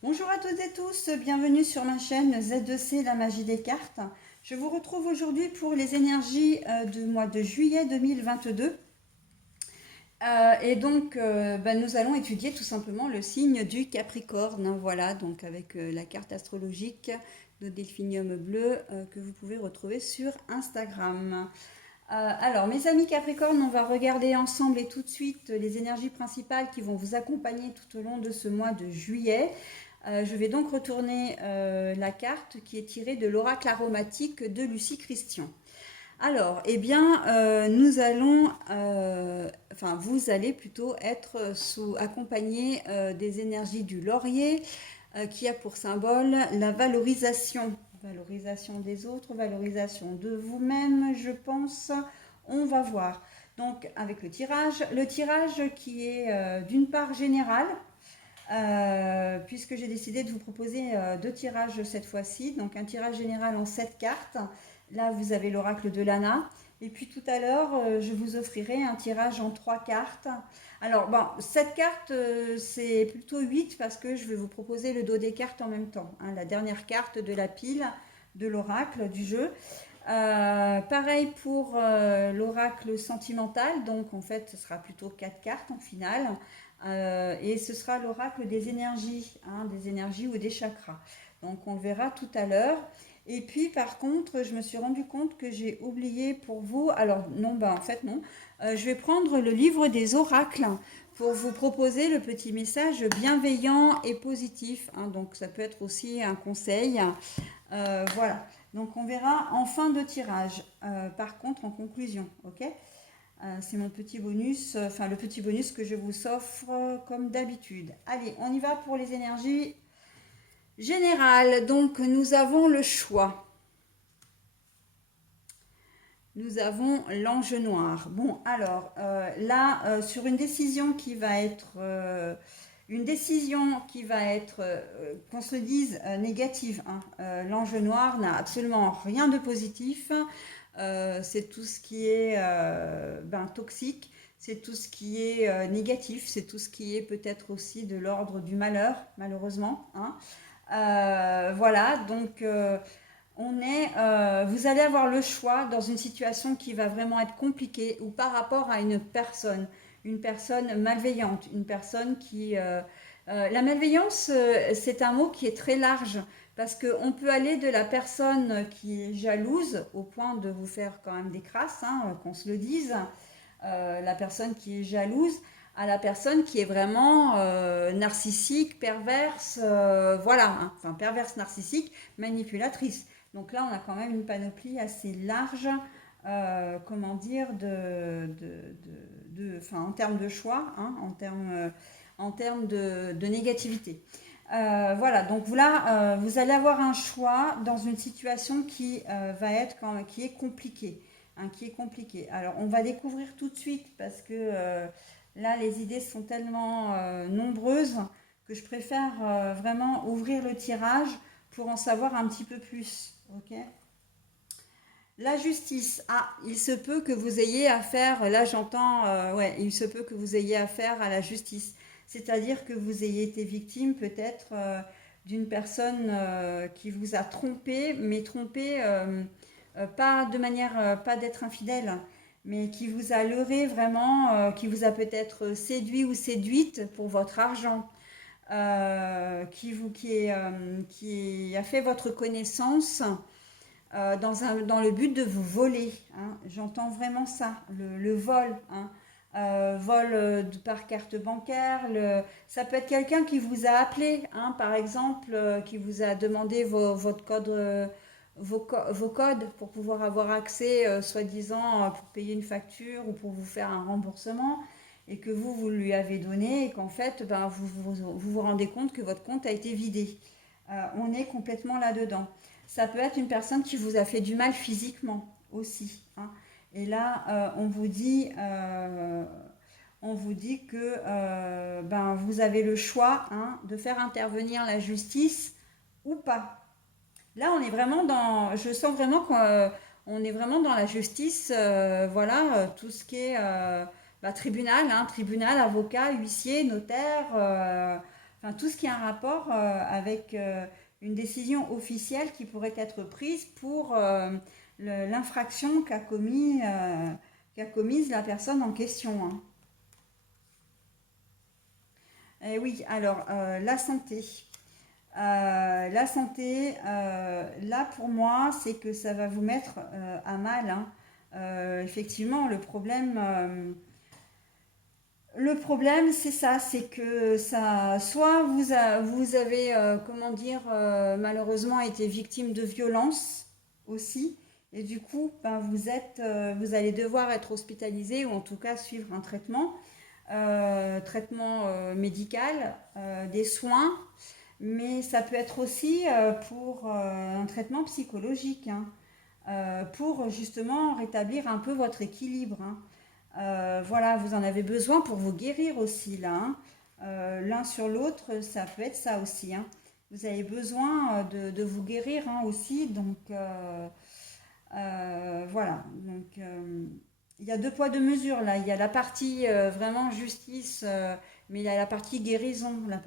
Bonjour à toutes et tous, bienvenue sur ma chaîne Z2C, la magie des cartes. Je vous retrouve aujourd'hui pour les énergies du mois de juillet 2022. Nous allons étudier tout simplement le signe du Capricorne. Voilà, donc avec la carte astrologique de Delphinium bleu que vous pouvez retrouver sur Instagram. Alors, mes amis Capricorne, on va regarder ensemble et tout de suite les énergies principales qui vont vous accompagner tout au long de ce mois de juillet. Je vais donc retourner la carte qui est tirée de l'oracle aromatique de Lucie Christian. Alors, eh bien, vous allez plutôt être accompagné des énergies du laurier qui a pour symbole la valorisation. Valorisation des autres, valorisation de vous-même, je pense. On va voir. Donc, avec le tirage qui est d'une part général, puisque j'ai décidé de vous proposer deux tirages cette fois-ci. Donc un tirage général en 7 cartes. Là, vous avez l'oracle de Lana. Et puis tout à l'heure, je vous offrirai un tirage en 3 cartes. Alors, bon, 7 cartes, c'est plutôt 8 parce que je vais vous proposer le dos des cartes en même temps. Hein, la dernière carte de la pile de l'oracle du jeu. Pareil pour l'oracle sentimental. Donc, en fait, ce sera plutôt 4 cartes en finale. Et ce sera l'oracle des énergies ou des chakras. Donc on le verra tout à l'heure. Et puis par contre, je me suis rendu compte que j'ai oublié pour vous, alors non, en fait non, je vais prendre le livre des oracles pour vous proposer le petit message bienveillant et positif. Hein. Donc ça peut être aussi un conseil. Voilà, donc on verra en fin de tirage. Par contre, en conclusion, ok. C'est mon petit bonus, le petit bonus que je vous offre comme d'habitude. Allez, on y va pour les énergies générales. Donc, nous avons le choix. Nous avons l'ange noir. Bon, alors, sur une décision qui va être... qu'on se dise négative. Hein. L'ange noir n'a absolument rien de positif. C'est tout ce qui est toxique, c'est tout ce qui est négatif, c'est tout ce qui est peut-être aussi de l'ordre du malheur, malheureusement. Hein. Voilà, donc vous allez avoir le choix dans une situation qui va vraiment être compliquée ou par rapport à une personne malveillante, une personne qui... la malveillance, c'est un mot qui est très large parce qu'on peut aller de la personne qui est jalouse au point de vous faire quand même des crasses, hein, qu'on se le dise, la personne qui est jalouse, à la personne qui est vraiment narcissique, perverse, voilà, hein, enfin perverse, narcissique, manipulatrice. Donc là, on a quand même une panoplie assez large, comment dire, en termes de choix, hein, en termes de négativité. Voilà, donc là, vous allez avoir un choix dans une situation qui qui est compliquée, hein, qui est compliquée. Alors, on va découvrir tout de suite parce que là, les idées sont tellement nombreuses que je préfère vraiment ouvrir le tirage pour en savoir un petit peu plus. Ok. La justice. Ah, il se peut que vous ayez affaire, là j'entends, ouais, il se peut que vous ayez affaire à la justice. C'est-à-dire que vous ayez été victime peut-être d'une personne qui vous a trompé, mais trompé pas de manière, pas d'être infidèle, mais qui vous a leurré vraiment, qui vous a peut-être séduit ou séduite pour votre argent, qui a fait votre connaissance dans le but de vous voler. Hein. J'entends vraiment ça, le vol. Hein. Vol par carte bancaire. Ça peut être quelqu'un qui vous a appelé, hein, par exemple, qui vous a demandé votre code, vos codes pour pouvoir avoir accès, soi-disant, pour payer une facture ou pour vous faire un remboursement. Et que vous lui avez donné et qu'en fait, vous rendez compte que votre compte a été vidé. On est complètement là-dedans. Ça peut être une personne qui vous a fait du mal physiquement aussi. Hein. Et là, on vous dit que vous avez le choix, hein, de faire intervenir la justice ou pas. Là, on est vraiment je sens vraiment qu'on est vraiment dans la justice, voilà, tout ce qui est tribunal, hein, tribunal, avocat, huissier, notaire, enfin tout ce qui a un rapport avec une décision officielle qui pourrait être prise pour l'infraction qu'a commise la personne en question, hein. Eh oui, alors la santé. La santé, là pour moi, c'est que ça va vous mettre à mal, hein. Effectivement, le problème, c'est ça, c'est que ça, soit vous avez, comment dire, malheureusement été victime de violence aussi, et du coup, ben, vous allez devoir être hospitalisé ou en tout cas suivre un traitement médical, des soins, mais ça peut être aussi pour un traitement psychologique, hein, pour justement rétablir un peu votre équilibre, hein. Voilà, vous en avez besoin pour vous guérir aussi là, hein. L'un sur l'autre, ça peut être ça aussi, hein. Vous avez besoin de vous guérir, hein, aussi, donc voilà. Donc il y a deux poids deux mesures là. Il y a la partie vraiment justice, mais il y a la partie guérison, la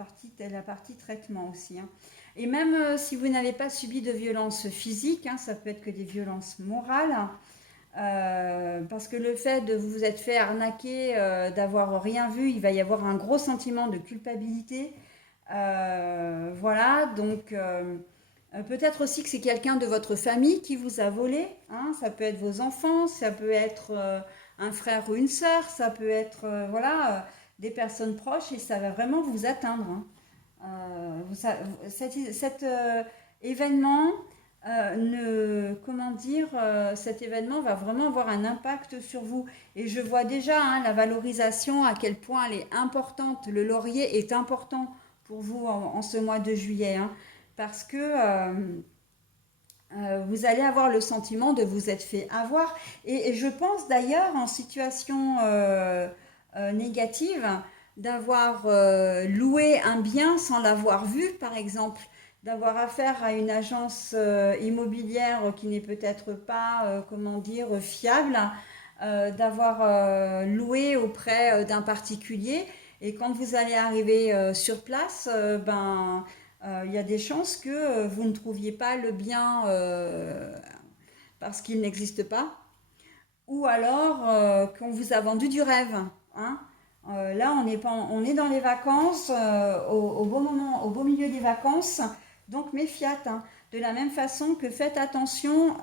partie traitement aussi, hein. Et même si vous n'avez pas subi de violence physique, hein, ça peut être que des violences morales. Parce que le fait de vous être fait arnaquer, d'avoir rien vu, il va y avoir un gros sentiment de culpabilité. Voilà, donc peut-être aussi que c'est quelqu'un de votre famille qui vous a volé, hein. Ça peut être vos enfants, ça peut être un frère ou une sœur, ça peut être voilà, des personnes proches et ça va vraiment vous atteindre, hein. Cet événement, comment dire, cet événement va vraiment avoir un impact sur vous. Et je vois déjà, hein, la valorisation, à quel point elle est importante. Le laurier est important pour vous en ce mois de juillet, hein, parce que vous allez avoir le sentiment de vous être fait avoir. Et je pense d'ailleurs en situation négative d'avoir loué un bien sans l'avoir vu, par exemple, d'avoir affaire à une agence immobilière qui n'est peut-être pas, comment dire, fiable, d'avoir loué auprès d'un particulier. Et quand vous allez arriver sur place, ben, il y a des chances que vous ne trouviez pas le bien parce qu'il n'existe pas, ou alors qu'on vous a vendu du rêve, hein. Là, on est, pas, on est dans les vacances, au bon moment, au beau milieu des vacances, donc méfiat, hein. De la même façon que faites attention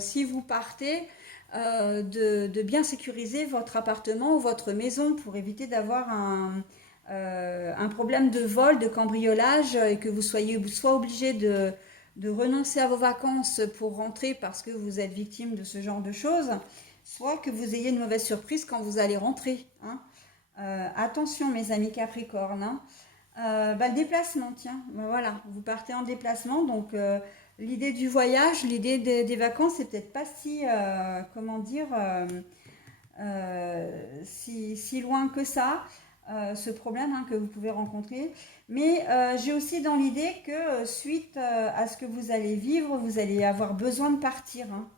si vous partez de bien sécuriser votre appartement ou votre maison pour éviter d'avoir un problème de vol, de cambriolage et que vous soyez soit obligé de renoncer à vos vacances pour rentrer parce que vous êtes victime de ce genre de choses, soit que vous ayez une mauvaise surprise quand vous allez rentrer, hein. Attention mes amis Capricorne, hein. Bah, le déplacement, tiens, bah, voilà, vous partez en déplacement, donc l'idée du voyage, l'idée des vacances, c'est peut-être pas si, comment dire, si loin que ça, ce problème, hein, que vous pouvez rencontrer. Mais j'ai aussi dans l'idée que suite à ce que vous allez vivre, vous allez avoir besoin de partir, hein.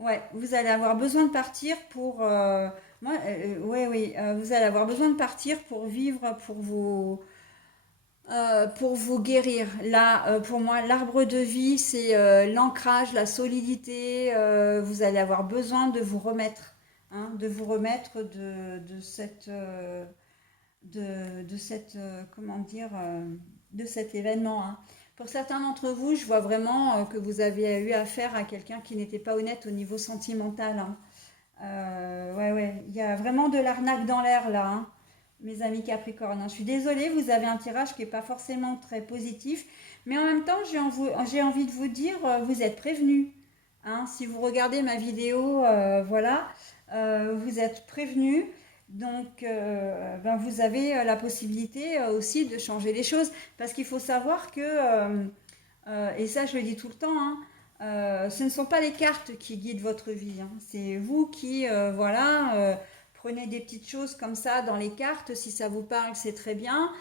Ouais, vous allez avoir besoin de partir pour... ouais, oui, vous allez avoir besoin de partir pour vivre, pour vous guérir. Là, pour moi, l'arbre de vie, c'est l'ancrage, la solidité. Vous allez avoir besoin de vous remettre, hein, de vous remettre de cette comment dire, de cet événement, hein. Pour certains d'entre vous, je vois vraiment que vous avez eu affaire à quelqu'un qui n'était pas honnête au niveau sentimental, hein. Ouais, ouais, il y a vraiment de l'arnaque dans l'air là, hein, mes amis Capricorne, hein. Je suis désolée, vous avez un tirage qui n'est pas forcément très positif, mais en même temps, j'ai envie de vous dire, vous êtes prévenus, hein. Si vous regardez ma vidéo, voilà, vous êtes prévenus. Donc, ben, vous avez la possibilité aussi de changer les choses. Parce qu'il faut savoir que, et ça je le dis tout le temps, hein, ce ne sont pas les cartes qui guident votre vie, hein. C'est vous qui, voilà, prenez des petites choses comme ça dans les cartes. Si ça vous parle, c'est très bien.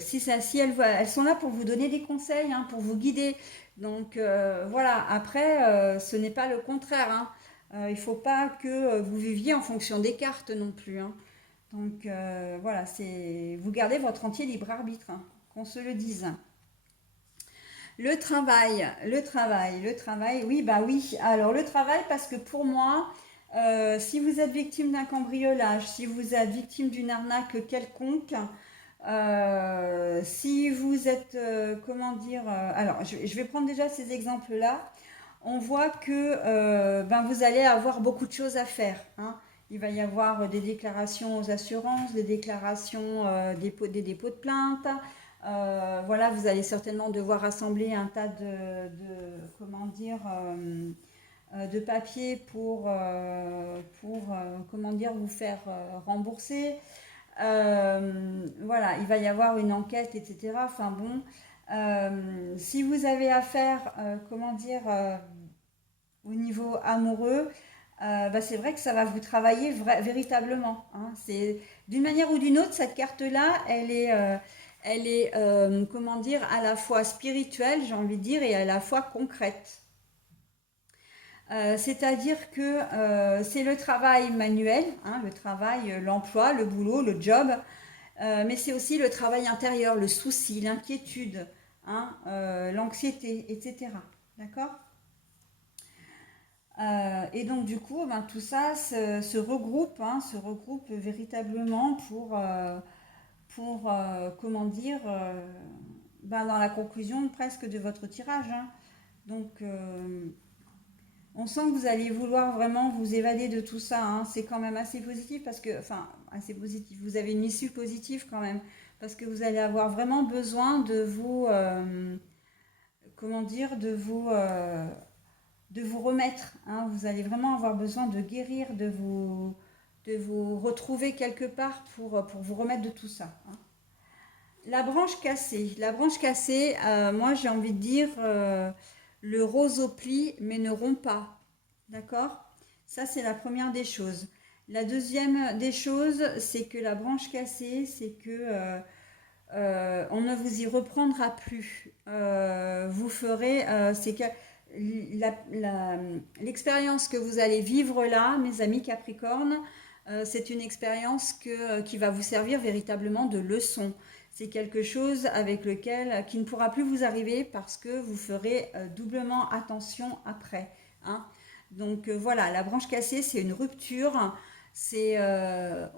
Si elles sont là pour vous donner des conseils, hein, pour vous guider. Donc voilà, après, ce n'est pas le contraire, hein. Il ne faut pas que vous viviez en fonction des cartes non plus, hein. Donc voilà, vous gardez votre entier libre arbitre, hein, qu'on se le dise. Le travail, oui, bah oui. Alors le travail, parce que pour moi, si vous êtes victime d'un cambriolage, si vous êtes victime d'une arnaque quelconque, si vous êtes, comment dire, alors je vais prendre déjà ces exemples-là. On voit que ben, vous allez avoir beaucoup de choses à faire, hein. Il va y avoir des déclarations aux assurances, des déclarations, des dépôts de plainte. Voilà, vous allez certainement devoir rassembler un tas comment dire, de papiers pour comment dire, vous faire rembourser. Voilà, il va y avoir une enquête, etc. Enfin bon, si vous avez affaire, comment dire, au niveau amoureux, bah, c'est vrai que ça va vous travailler véritablement, hein. C'est d'une manière ou d'une autre, cette carte-là, elle est comment dire, à la fois spirituelle, j'ai envie de dire, et à la fois concrète. C'est-à-dire que c'est le travail manuel, hein, le travail, l'emploi, le boulot, le job, mais c'est aussi le travail intérieur, le souci, l'inquiétude, hein, l'anxiété, etc. D'accord? Et donc du coup, ben, tout ça se regroupe, hein, se regroupe véritablement pour comment dire, ben, dans la conclusion presque de votre tirage, hein. Donc on sent que vous allez vouloir vraiment vous évader de tout ça, hein. C'est quand même assez positif parce que, enfin, assez positif. Vous avez une issue positive quand même parce que vous allez avoir vraiment besoin de vous, comment dire, de vous remettre, hein. Vous allez vraiment avoir besoin de guérir, de vous retrouver quelque part pour vous remettre de tout ça, hein. La branche cassée, moi j'ai envie de dire le roseau plie mais ne rompt pas. D'accord? Ça c'est la première des choses. La deuxième des choses, c'est que la branche cassée, c'est que on ne vous y reprendra plus. Vous ferez, c'est que l'expérience que vous allez vivre là, mes amis Capricorne, c'est une expérience qui va vous servir véritablement de leçon. C'est quelque chose avec lequel qui ne pourra plus vous arriver parce que vous ferez doublement attention après, hein. Donc voilà, la branche cassée, c'est une rupture. C'est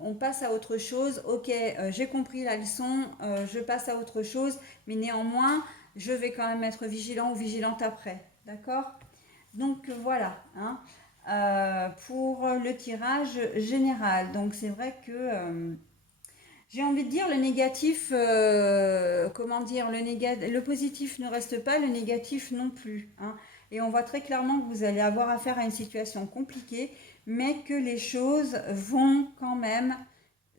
on passe à autre chose. Ok, j'ai compris la leçon, je passe à autre chose, mais néanmoins, je vais quand même être vigilant ou vigilante après. D'accord? Donc voilà, hein, pour le tirage général. Donc c'est vrai que j'ai envie de dire le négatif, comment dire, le positif ne reste pas, le négatif non plus, hein. Et on voit très clairement que vous allez avoir affaire à une situation compliquée, mais que les choses vont quand même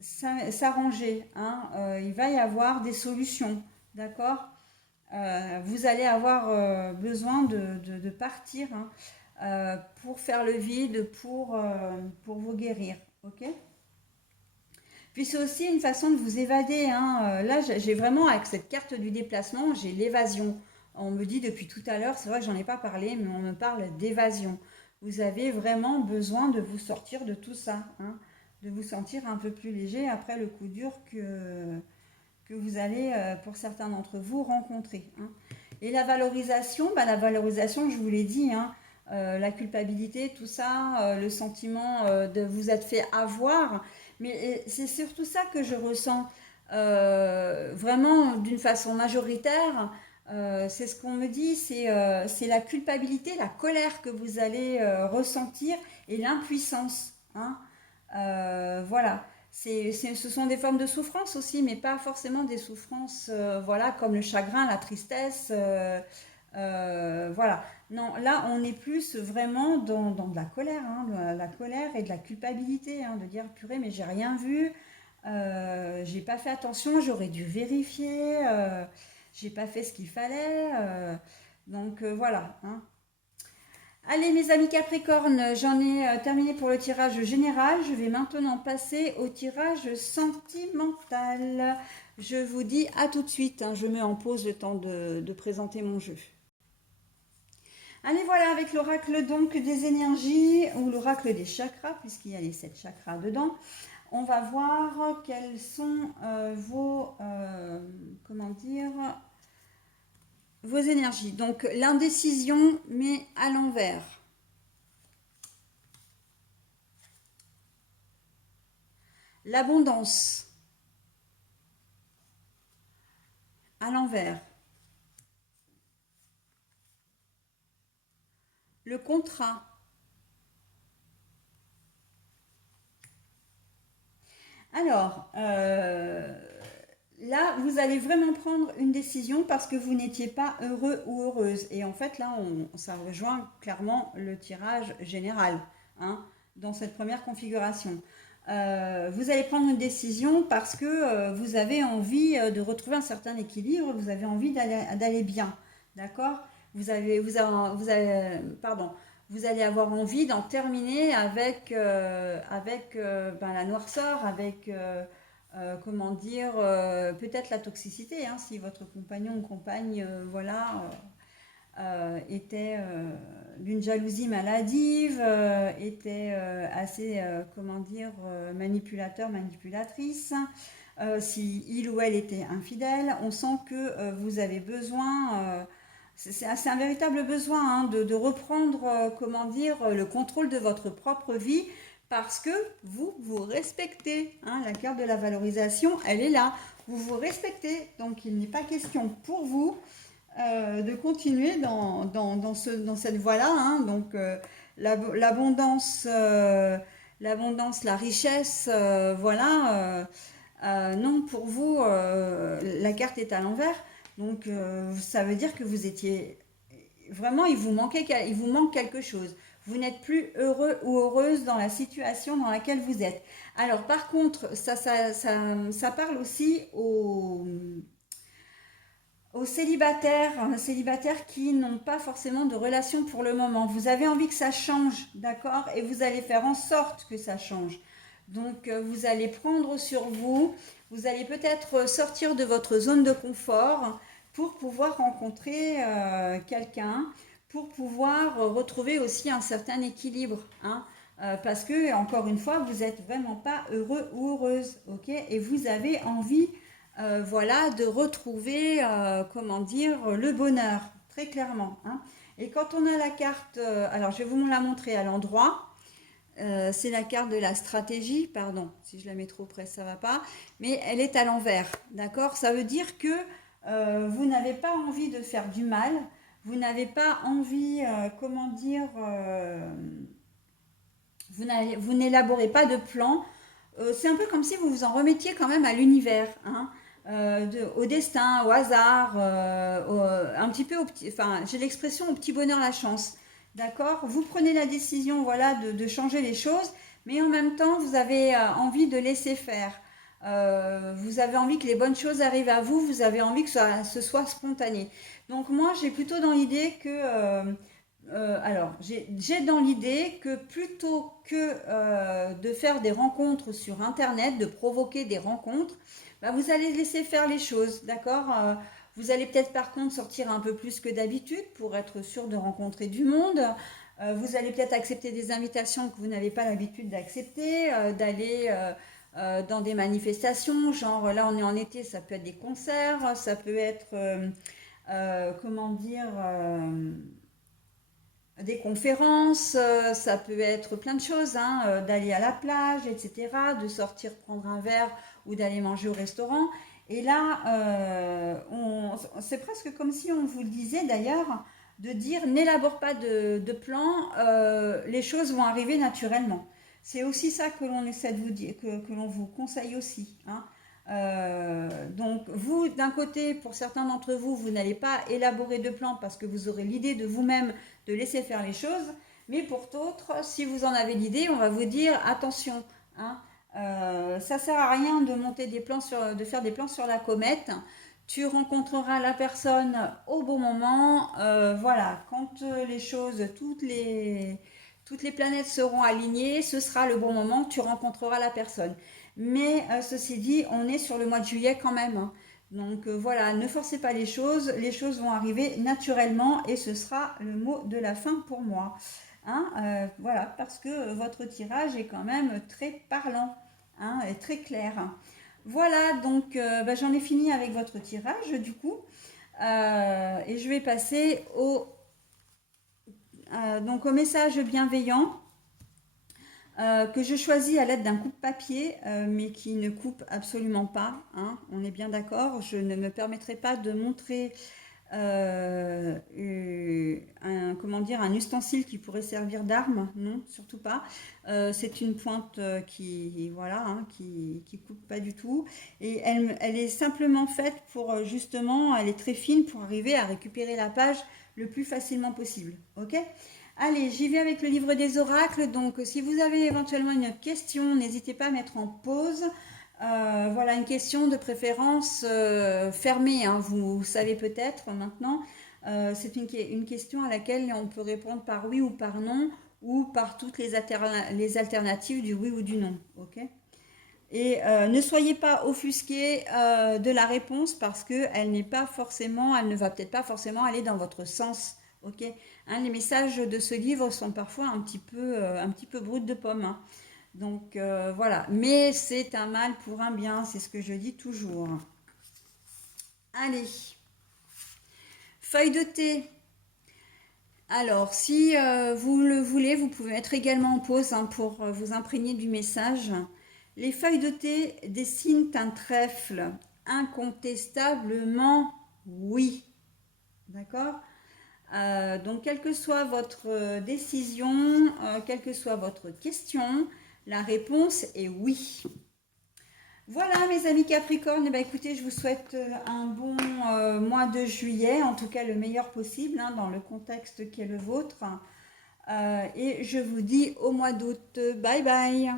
s'arranger, hein. Il va y avoir des solutions, d'accord? Vous allez avoir besoin de partir, hein, pour faire le vide, pour vous guérir, ok? Puis c'est aussi une façon de vous évader, hein. Là, j'ai vraiment, avec cette carte du déplacement, j'ai l'évasion. On me dit depuis tout à l'heure, c'est vrai que j'en ai pas parlé, mais on me parle d'évasion. Vous avez vraiment besoin de vous sortir de tout ça, hein, de vous sentir un peu plus léger après le coup dur que vous allez, pour certains d'entre vous, rencontrer, hein. Et la valorisation, je vous l'ai dit, hein, la culpabilité, tout ça, le sentiment de vous être fait avoir. Mais c'est surtout ça que je ressens vraiment d'une façon majoritaire. C'est ce qu'on me dit, c'est la culpabilité, la colère que vous allez ressentir et l'impuissance, hein. Voilà. Ce sont des formes de souffrance aussi, mais pas forcément des souffrances, voilà, comme le chagrin, la tristesse, voilà. Non, là, on est plus vraiment dans de la colère, hein, de la colère et de la culpabilité, hein, de dire, purée, mais j'ai rien vu, j'ai pas fait attention, j'aurais dû vérifier, j'ai pas fait ce qu'il fallait, donc voilà, hein. Allez mes amis Capricorne, j'en ai terminé pour le tirage général. Je vais maintenant passer au tirage sentimental. Je vous dis à tout de suite, hein, je mets en pause le temps de présenter mon jeu. Allez voilà avec l'oracle donc des énergies ou l'oracle des chakras puisqu'il y a les 7 chakras dedans. On va voir quelles sont comment dire, vos énergies. Donc l'indécision, mais à l'envers. L'abondance, à l'envers. Le contrat. Alors, là, vous allez vraiment prendre une décision parce que vous n'étiez pas heureux ou heureuse. Et en fait, là, ça rejoint clairement le tirage général, hein, dans cette première configuration. Vous allez prendre une décision parce que vous avez envie de retrouver un certain équilibre, vous avez envie d'aller bien, d'accord? Pardon, vous allez avoir envie d'en terminer avec ben, la noirceur, avec comment dire, peut-être la toxicité, hein, si votre compagnon ou compagne, voilà, était d'une jalousie maladive, était assez, comment dire, manipulateur, manipulatrice. Si il ou elle était infidèle, on sent que vous avez besoin, c'est un véritable besoin, hein, de reprendre, comment dire, le contrôle de votre propre vie parce que vous vous respectez, hein. La carte de la valorisation, elle est là. Vous vous respectez, donc il n'est pas question pour vous de continuer dans cette voie-là, hein. Donc l'abondance, l'abondance, la richesse, voilà. Non, pour vous, la carte est à l'envers. Donc ça veut dire que vous étiez vraiment, il vous manque quelque chose. Vous n'êtes plus heureux ou heureuse dans la situation dans laquelle vous êtes. Alors par contre, ça parle aussi aux célibataires qui n'ont pas forcément de relation pour le moment. Vous avez envie que ça change, d'accord? Et vous allez faire en sorte que ça change. Donc vous allez prendre sur vous, vous allez peut-être sortir de votre zone de confort pour pouvoir rencontrer quelqu'un, pour pouvoir retrouver aussi un certain équilibre, hein. Parce que, encore une fois, vous n'êtes vraiment pas heureux ou heureuse, ok? Et vous avez envie voilà, de retrouver, comment dire, le bonheur, très clairement, hein. Et quand on a la carte, alors je vais vous la montrer à l'endroit, c'est la carte de la stratégie, pardon, si je la mets trop près, ça va pas, mais elle est à l'envers, d'accord? Ça veut dire que vous n'avez pas envie de faire du mal, vous n'avez pas envie, comment dire, vous n'élaborez pas de plan. C'est un peu comme si vous vous en remettiez quand même à l'univers, hein, au destin, au hasard, un petit peu enfin, j'ai l'expression au petit bonheur la chance. D'accord? Vous prenez la décision, voilà, de changer les choses, mais en même temps, vous avez envie de laisser faire. Vous avez envie que les bonnes choses arrivent à vous, vous avez envie que ce soit spontané. Donc moi, j'ai plutôt dans l'idée que alors, j'ai dans l'idée que plutôt que de faire des rencontres sur Internet, de provoquer des rencontres, bah, vous allez laisser faire les choses, d'accord? Vous allez peut-être par contre sortir un peu plus que d'habitude pour être sûr de rencontrer du monde. Vous allez peut-être accepter des invitations que vous n'avez pas l'habitude d'accepter, d'aller dans des manifestations, genre là on est en été, ça peut être des concerts, ça peut être, comment dire des conférences, ça peut être plein de choses, hein, d'aller à la plage, etc., de sortir prendre un verre ou d'aller manger au restaurant. Et là, c'est presque comme si on vous le disait d'ailleurs, de dire n'élabore pas de plan, les choses vont arriver naturellement. C'est aussi ça que l'on essaie de vous dire, que l'on vous conseille aussi, hein. Donc vous, d'un côté, pour certains d'entre vous, vous n'allez pas élaborer de plan parce que vous aurez l'idée de vous-même de laisser faire les choses, mais pour d'autres, si vous en avez l'idée, on va vous dire attention, hein, ça sert à rien de monter des plans de faire des plans sur la comète. Tu rencontreras la personne au bon moment, voilà, quand les choses, toutes les planètes seront alignées, ce sera le bon moment, tu rencontreras la personne. Mais ceci dit, on est sur le mois de juillet quand même, hein. Donc voilà, ne forcez pas les choses vont arriver naturellement et ce sera le mot de la fin pour moi, hein. Voilà, parce que votre tirage est quand même très parlant, hein, est très clair. Voilà, donc bah, j'en ai fini avec votre tirage du coup. Et je vais passer donc au message bienveillant que je choisis à l'aide d'un coupe-papier, mais qui ne coupe absolument pas, hein, on est bien d'accord. Je ne me permettrai pas de montrer comment dire, un ustensile qui pourrait servir d'arme, non, surtout pas. C'est une pointe qui, voilà, hein, qui coupe pas du tout. Et elle est simplement faite pour, justement, elle est très fine pour arriver à récupérer la page le plus facilement possible. Ok? Allez, j'y vais avec le livre des oracles. Donc, si vous avez éventuellement une question, n'hésitez pas à mettre en pause. Voilà, une question de préférence fermée, hein, vous savez peut-être maintenant. C'est une question à laquelle on peut répondre par oui ou par non, ou par toutes les alternatives du oui ou du non. Ok? Et ne soyez pas offusqués de la réponse parce que elle n'est pas forcément, elle ne va peut-être pas forcément aller dans votre sens. Ok? Hein, les messages de ce livre sont parfois un petit peu bruts de pomme, hein. Donc voilà, mais c'est un mal pour un bien, c'est ce que je dis toujours. Allez, feuille de thé. Alors, si vous le voulez, vous pouvez mettre également en pause, hein, pour vous imprégner du message. Les feuilles de thé dessinent un trèfle. Incontestablement, oui. D'accord? Donc, quelle que soit votre décision, quelle que soit votre question, la réponse est oui. Voilà mes amis Capricorne, eh bien, écoutez, je vous souhaite un bon mois de juillet, en tout cas le meilleur possible, hein, dans le contexte qui est le vôtre. Et je vous dis au mois d'août. Bye bye.